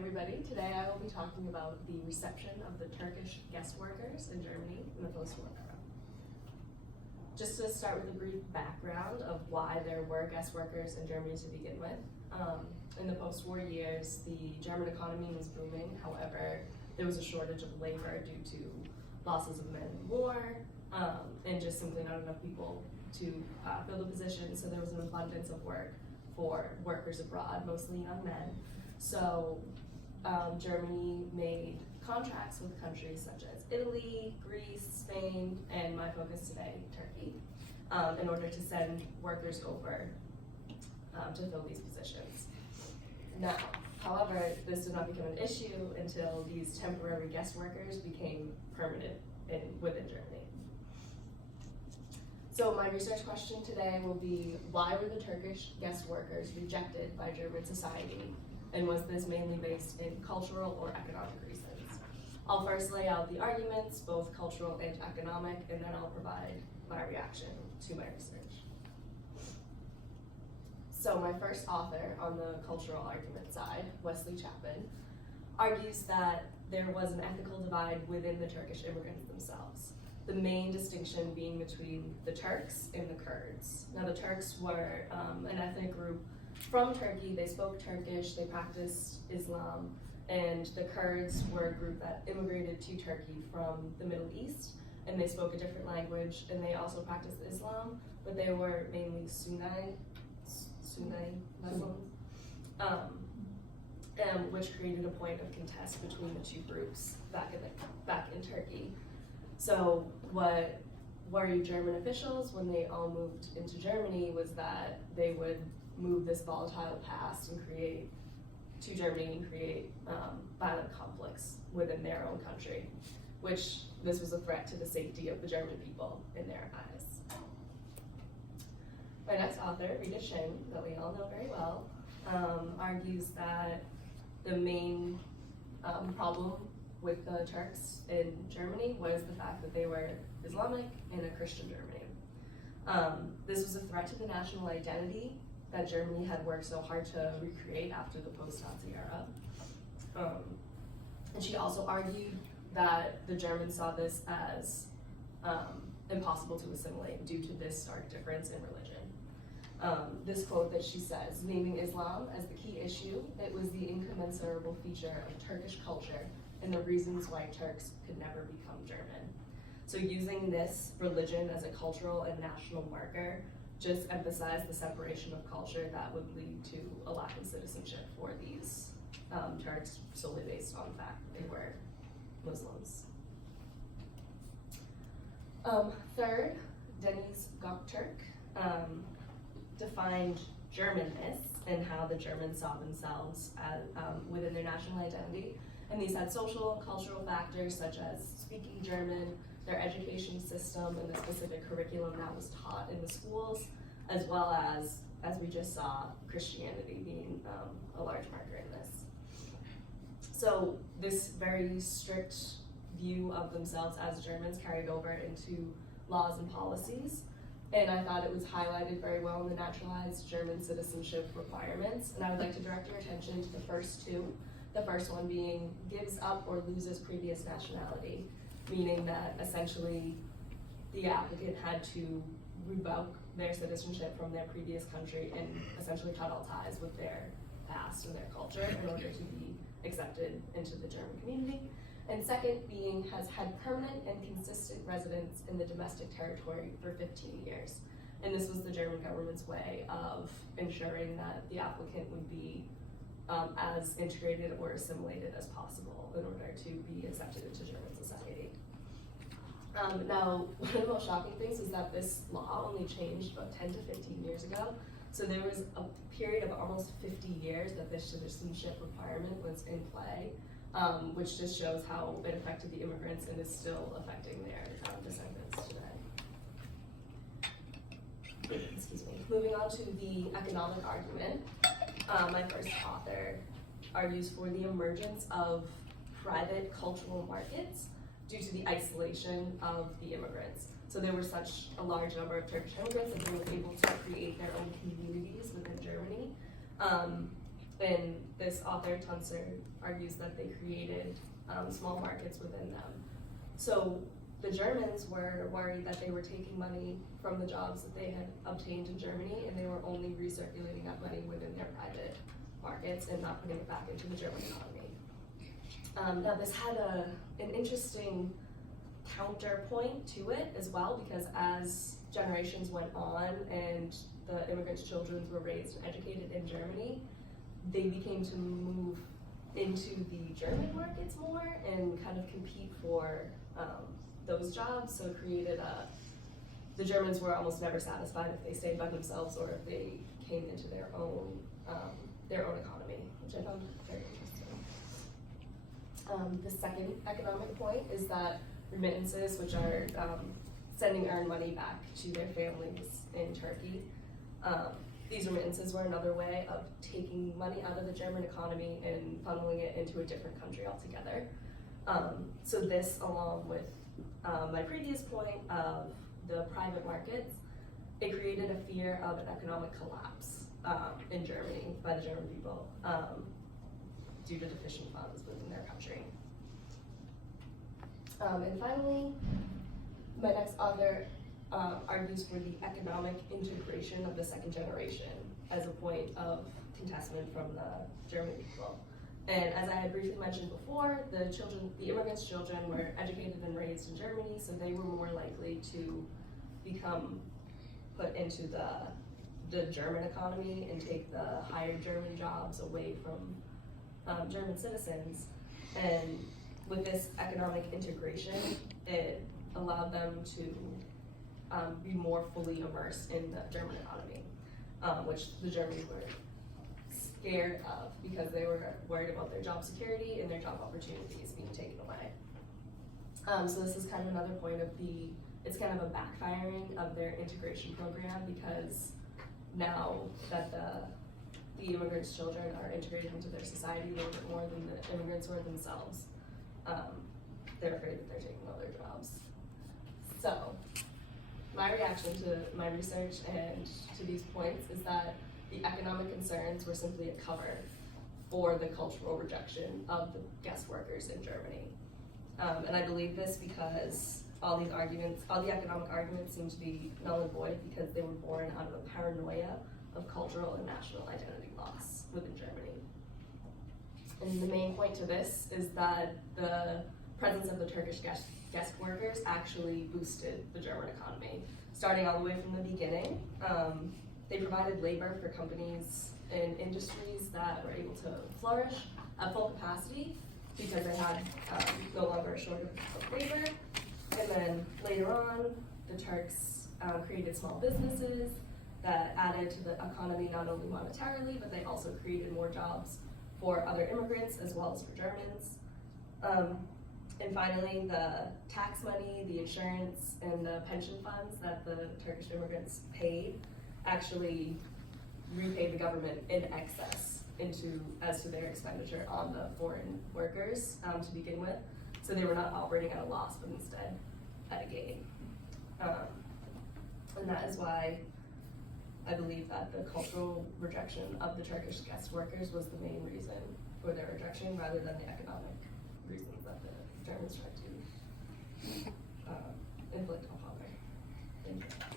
everybody. Today I will be talking about the reception of the Turkish guest workers in Germany in the post-war era. Just to start with a brief background of why there were guest workers in Germany to begin with. In the post-war years, the German economy was booming. However, there was a shortage of labor due to losses of men in war, and just simply not enough people to fill the position. So there was an abundance of work for workers abroad, mostly young men. So Germany made contracts with countries such as Italy, Greece, Spain, and my focus today, Turkey, in order to send workers over to fill these positions. Now, however, this did not become an issue until these temporary guest workers became permanent within Germany. So my research question today will be, why were the Turkish guest workers rejected by German society? And was this mainly based in cultural or economic reasons? I'll first lay out the arguments, both cultural and economic, and then I'll provide my reaction to my research. So my first author on the cultural argument side, Wesley Chapman, argues that there was an ethical divide within the Turkish immigrants themselves. The main distinction being between the Turks and the Kurds. Now the Turks were an ethnic group from Turkey. They spoke Turkish, they practiced Islam, and the Kurds were a group that immigrated to Turkey from the Middle East, and they spoke a different language, and they also practiced Islam, but they were mainly Sunni Muslims, which created a point of contest between the two groups back in Turkey. So what worried German officials when they all moved into Germany was that they would move this volatile past and create violent conflicts within their own country, which this was a threat to the safety of the German people in their eyes. My next author, Rita Shin, that we all know very well, argues that the main problem with the Turks in Germany was the fact that they were Islamic in a Christian Germany. This was a threat to the national identity that Germany had worked so hard to recreate after the post-Nazi era. And she also argued that the Germans saw this as impossible to assimilate due to this stark difference in religion. This quote that she says, naming Islam as the key issue, it was the incommensurable feature of Turkish culture and the reasons why Turks could never become German. So using this religion as a cultural and national marker just emphasized the separation of culture that would lead to a lack of citizenship for these Turks solely based on the fact that they were Muslims. Third, Deniz Göktürk defined Germanness and how the Germans saw themselves as, within their national identity. And these had social and cultural factors such as speaking German, their education system, and the specific curriculum that was taught in the schools, as well as we just saw, Christianity being a large marker in this. So this very strict view of themselves as Germans carried over into laws and policies. And I thought it was highlighted very well in the naturalized German citizenship requirements. And I would like to direct your attention to the first two. The first one being gives up or loses previous nationality, meaning that essentially the applicant had to revoke their citizenship from their previous country and essentially cut all ties with their past and their culture in order to be accepted into the German community. And second being has had permanent and consistent residence in the domestic territory for 15 years. And this was the German government's way of ensuring that the applicant would be as integrated or assimilated as possible in order to be accepted into German society. Now, one of the most shocking things is that this law only changed about 10 to 15 years ago. So there was a period of almost 50 years that this citizenship requirement was in play, which just shows how it affected the immigrants and is still affecting their descendants today. Excuse me. Moving on to the economic argument, my first author argues for the emergence of private cultural markets due to the isolation of the immigrants. So there were such a large number of Turkish immigrants that they were able to create their own communities within Germany. And this author, Tuncer, argues that they created small markets within them. So the Germans were worried that they were taking money from the jobs that they had obtained in Germany, and they were only recirculating that money within their private markets and not putting it back into the German economy. Now this had an interesting counterpoint to it as well, because as generations went on and the immigrants' children were raised and educated in Germany, they became to move into the German markets more and kind of compete for those jobs. So it created the Germans were almost never satisfied if they stayed by themselves or if they came into their own economy, which I found very interesting. The second economic point is that remittances, which are sending earned money back to their families in Turkey. These remittances were another way of taking money out of the German economy and funneling it into a different country altogether. So this, along with my previous point of the private markets, it created a fear of an economic collapse in Germany by the German people due to deficient funds within their country. And finally, my next author argues for the economic integration of the second generation as a point of contestment from the German people. And as I had briefly mentioned before, the immigrants' children were educated and raised in Germany, so they were more likely to become put into the German economy and take the higher German jobs away from German citizens. And with this economic integration, it allowed them to be more fully immersed in the German economy, which the Germans were scared of because they were worried about their job security and their job opportunities being taken away. So this is kind of another point of it's kind of a backfiring of their integration program, because now that the immigrants' children are integrated into their society a little bit more than the immigrants were themselves, they're afraid that they're taking all their jobs. So my reaction to my research and to these points is that the economic concerns were simply a cover for the cultural rejection of the guest workers in Germany. And I believe this because all the economic arguments seem to be null and void because they were born out of a paranoia of cultural and national identity loss within Germany. And the main point to this is that the presence of the Turkish guest workers actually boosted the German economy. Starting all the way from the beginning, they provided labor for companies and industries that were able to flourish at full capacity because they had no longer a shortage of labor. And then later on, the Turks created small businesses that added to the economy not only monetarily, but they also created more jobs for other immigrants as well as for Germans. And finally, the tax money, the insurance, and the pension funds that the Turkish immigrants paid actually repaid the government in excess as to their expenditure on the foreign workers to begin with. So they were not operating at a loss, but instead at a gain. And that is why I believe that the cultural rejection of the Turkish guest workers was the main reason for their rejection, rather than the economic reasons that the Germans tried to inflict upon them. Thank you.